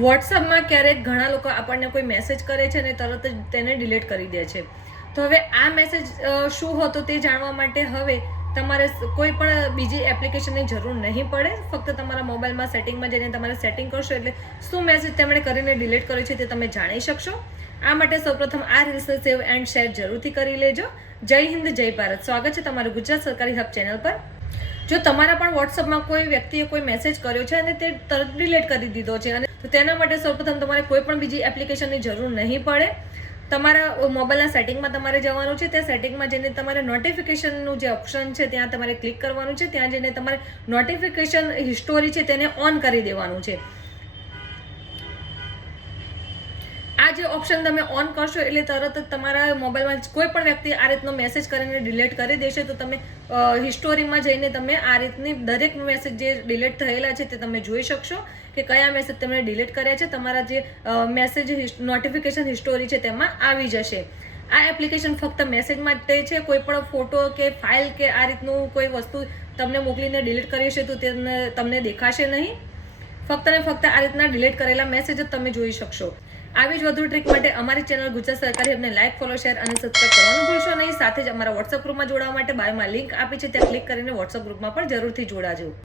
વોટ્સઅપમાં ક્યારેક ઘણા લોકો આપણને કોઈ મેસેજ કરે છે અને તરત જ તેને ડિલીટ કરી દે છે. તો હવે આ મેસેજ શું હતો તે જાણવા માટે હવે તમારે કોઈ પણ બીજી એપ્લિકેશનની જરૂર નહીં પડે. ફક્ત તમારા મોબાઈલમાં સેટિંગમાં જઈને તમારે સેટિંગ કરશો એટલે શું મેસેજ તેમણે કરીને ડિલીટ કર્યો છે તે તમે જાણી શકશો. આ માટે સૌપ્રથમ આ રીલ્સને સેવ એન્ડ શેર જરૂરથી કરી લેજો. જય હિન્દ, જય ભારત. સ્વાગત છે તમારું ગુજરાત સરકારી હબ ચેનલ પર. જો તમારા પણ વોટ્સઅપમાં કોઈ વ્યક્તિએ કોઈ મેસેજ કર્યો છે અને તે તરત ડિલીટ કરી દીધો છે અને તો તેના માટે સૌપ્રથમ તમારે કોઈ પણ બીજી એપ્લિકેશનની જરૂર નહીં પડે. તમારા મોબાઈલના સેટિંગમાં તમારે જવાનું છે. ત્યાં સેટિંગમાં જઈને તમારે નોટિફિકેશનનું જે ઓપ્શન છે ત્યાં તમારે ક્લિક કરવાનું છે. ત્યાં જઈને તમારે નોટિફિકેશન હિસ્ટોરી છે તેને ઓન કરી દેવાનું છે. આ જે ઓપ્શન તમે ઓન કરશો એટલે તરત જ તમારા મોબાઈલમાં કોઈ પણ વ્યક્તિ આ રીતનો મેસેજ કરીને ડિલીટ કરી દેશે તો તમે હિસ્ટોરીમાં જઈને તમે આ રીતની દરેક મેસેજ જે ડિલીટ થયેલા છે તે તમે જોઈ શકશો કે કયા મેસેજ તમે ડિલીટ કર્યા છે. તમારા જે મેસેજ નોટિફિકેશન હિસ્ટોરી છે તેમાં આવી જશે. આ એપ્લિકેશન ફક્ત મેસેજ માટે છે. કોઈ પણ ફોટો કે ફાઇલ કે આ રીતનું કોઈ વસ્તુ તમને મોકલીને ડિલીટ કરી છે તો તમને દેખાશે નહીં. ફક્ત ને ફક્ત આ રીતના ડિલીટ કરેલા મેસેજ જ તમે જોઈ શકશો. આવી જ વધુ ટ્રીક માટે અમારી ચેનલ ગુજરાત સરકારી હબને લાઈક, ફોલો, શેર અને સબસ્ક્રાઇબ કરવાનું ભૂલશો નહીં. સાથે જ અમારા વોટ્સઅપ ગ્રુપમાં જોડાવા માટે બાયોમાં લિંક આપી છે ત્યાં ક્લિક કરીને વોટ્સઅપ ગ્રુપમાં પણ જરૂરથી જોડાજો.